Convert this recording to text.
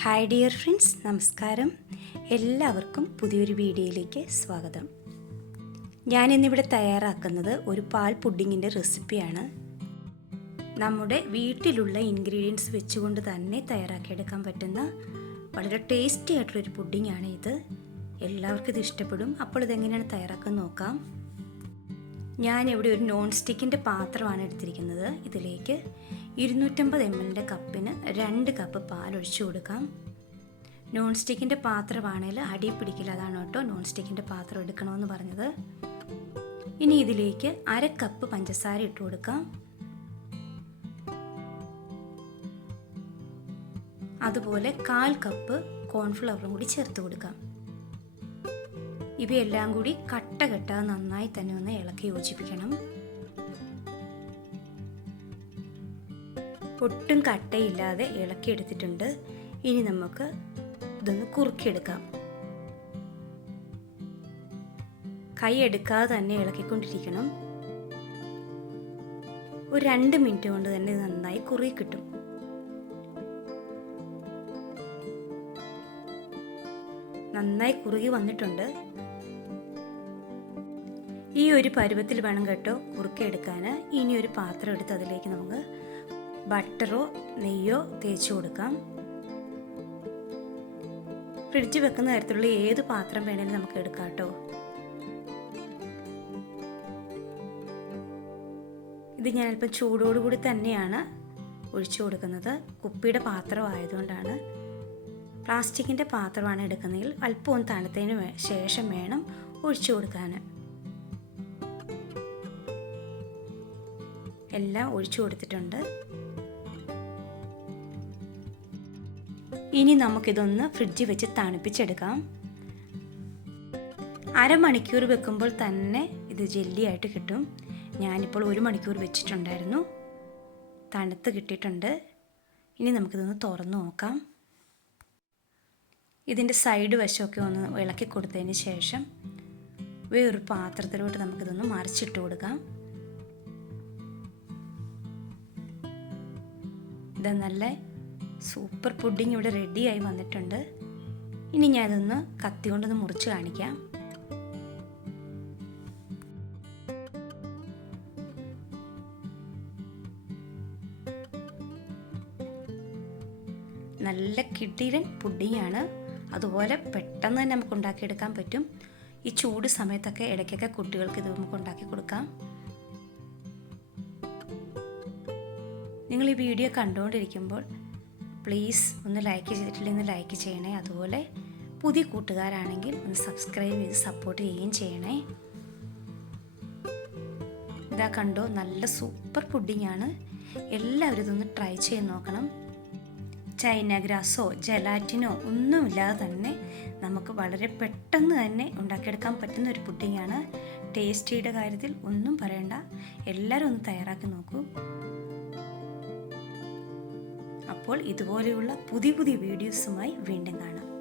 Hi dear friends നമസ്കാരം. എല്ലാവർക്കും പുതിയൊരു വീഡിയോയിലേക്ക് സ്വാഗതം. ഞാനിന്നിവിടെ തയ്യാറാക്കുന്നത് ഒരു പാൽ പുഡിങ്ങിന്റെ റെസിപ്പിയാണ്. നമ്മുടെ വീട്ടിലുള്ള ഇൻഗ്രീഡിയൻസ് വെച്ചുകൊണ്ട് തന്നെ തയ്യാറാക്കിയെടുക്കാൻ പറ്റുന്ന വളരെ ടേസ്റ്റി ആയിട്ടുള്ളൊരു പുഡിങ്ങാണ് ഇത് എല്ലാവർക്കും ഇത് ഇഷ്ടപ്പെടും. അപ്പോൾ ഇതെങ്ങനെയാണ് തയ്യാറാക്കാൻ നോക്കാം. ഞാൻ ഇവിടെ ഒരു നോൺ സ്റ്റിക്കിന്റെ പാത്രമാണ് എടുത്തിരിക്കുന്നത്. ഇതിലേക്ക് ഇരുന്നൂറ്റമ്പത് എം എല്ലിന്റെ കപ്പിന് രണ്ട് കപ്പ് പാൽ ഒഴിച്ചു കൊടുക്കാം. നോൺ സ്റ്റിക്കിന്റെ പാത്രമാണെങ്കിൽ അടി പിടിക്കില്ല. അതാണ് കേട്ടോ നോൺ സ്റ്റിക്കിന്റെ പാത്രം എടുക്കണമെന്ന് പറഞ്ഞത്. ഇനി ഇതിലേക്ക് അര കപ്പ് പഞ്ചസാര ഇട്ട് കൊടുക്കാം. അതുപോലെ കാൽ കപ്പ് കോൺഫ്ലവറും കൂടി ചേർത്ത് കൊടുക്കാം. ഇവയെല്ലാം കൂടി കട്ട കെട്ടാതെ നന്നായി തന്നെ ഒന്ന് ഇളക്കി യോജിപ്പിക്കണം. ഒട്ടും കട്ടയില്ലാതെ ഇളക്കിയെടുത്തിട്ടുണ്ട് ഇനി നമുക്ക് ഇതൊന്ന് കുറുക്കിയെടുക്കാം. കൈ എടുക്കാതെ തന്നെ ഇളക്കിക്കൊണ്ടിരിക്കണം. ഒരു രണ്ട് മിനിറ്റ് കൊണ്ട് തന്നെ നന്നായി കുറുകി കിട്ടും. നന്നായി കുറുകി വന്നിട്ടുണ്ട്. ഈ ഒരു പരുവത്തിൽ വേണം കേട്ടോ കുറുക്കിയെടുക്കാൻ ഇനി ഒരു പാത്രം എടുത്ത് അതിലേക്ക് നമുക്ക് ബട്ടറോ നെയ്യോ തേച്ച് കൊടുക്കാം. ഫ്രിഡ്ജ് വെക്കുന്ന തരത്തിലുള്ള ഏത് പാത്രം വേണേലും നമുക്ക് എടുക്കാം കേട്ടോ. ഇത് അല്പം ചൂടോടുകൂടി തന്നെയാണ് ഒഴിച്ചു കൊടുക്കുന്നത്. കുപ്പിയുടെ പാത്രം ആയതുകൊണ്ടാണ്. പ്ലാസ്റ്റിക്കിന്റെ പാത്രമാണ് എടുക്കുന്നതെങ്കിൽ അല്പം തണുത്തതിന് ശേഷം വേണം ഒഴിച്ചു കൊടുക്കാൻ. എല്ലാം ഒഴിച്ചു കൊടുത്തിട്ടുണ്ട്. ഇനി നമുക്കിതൊന്ന് ഫ്രിഡ്ജിൽ വെച്ച് തണുപ്പിച്ചെടുക്കാം. അരമണിക്കൂർ വെക്കുമ്പോൾ തന്നെ ഇത് ജെല്ലിയായിട്ട് കിട്ടും. ഞാനിപ്പോൾ ഒരു മണിക്കൂർ വെച്ചിട്ടുണ്ടായിരുന്നു. തണുത്ത് കിട്ടിയിട്ടുണ്ട്. ഇനി നമുക്കിതൊന്ന് തുറന്ന് നോക്കാം. ഇതിന്റെ സൈഡ് വശമൊക്കെ ഒന്ന് ഇളക്കി കൊടുത്തതിന് ശേഷം വേറൊരു പാത്രത്തിലോട്ട് നമുക്കിതൊന്ന് മറിച്ചിട്ട് കൊടുക്കാം. ഇത് നല്ല സൂപ്പർ പുഡിങ് ഇവിടെ റെഡിയായി വന്നിട്ടുണ്ട്. ഇനി ഞാനതൊന്ന് കത്തി കൊണ്ടൊന്ന് മുറിച്ച് കാണിക്കാം. നല്ല കിടിലൻ പുഡിങ്ങാണ് അതുപോലെ പെട്ടെന്ന് തന്നെ നമുക്ക് ഉണ്ടാക്കിയെടുക്കാൻ പറ്റും. ഈ ചൂട് സമയത്തൊക്കെ ഇടയ്ക്കൊക്കെ കുട്ടികൾക്ക് ഇത് നമുക്ക് ഉണ്ടാക്കി കൊടുക്കാം. നിങ്ങൾ ഈ വീഡിയോ കണ്ടുകൊണ്ടിരിക്കുമ്പോൾ പ്ലീസ് ഒന്ന് ലൈക്ക് ചെയ്തിട്ടില്ലെങ്കിൽ ലൈക്ക് ചെയ്യണേ. അതുപോലെ പുതിയ കൂട്ടുകാരാണെങ്കിൽ ഒന്ന് സബ്സ്ക്രൈബ് ചെയ്ത് സപ്പോർട്ട് ചെയ്യുകയും ചെയ്യണേ. ഇതാ കണ്ടോ നല്ല സൂപ്പർ പുഡിങ്ങാണ് എല്ലാവരും ഇതൊന്ന് ട്രൈ ചെയ്ത് നോക്കണം. ചൈന ഗ്രാസോ ജലാറ്റിനോ ഒന്നുമില്ലാതെ തന്നെ നമുക്ക് വളരെ പെട്ടെന്ന് തന്നെ ഉണ്ടാക്കിയെടുക്കാൻ പറ്റുന്ന ഒരു പുഡിങ്ങാണ് ടേസ്റ്റിയുടെ കാര്യത്തിൽ ഒന്നും പറയണ്ട. എല്ലാവരും ഒന്ന് തയ്യാറാക്കി നോക്കൂ. അപ്പോൾ ഇതുപോലെയുള്ള പുതിയ പുതിയ വീഡിയോസുമായി വീണ്ടും കാണാം.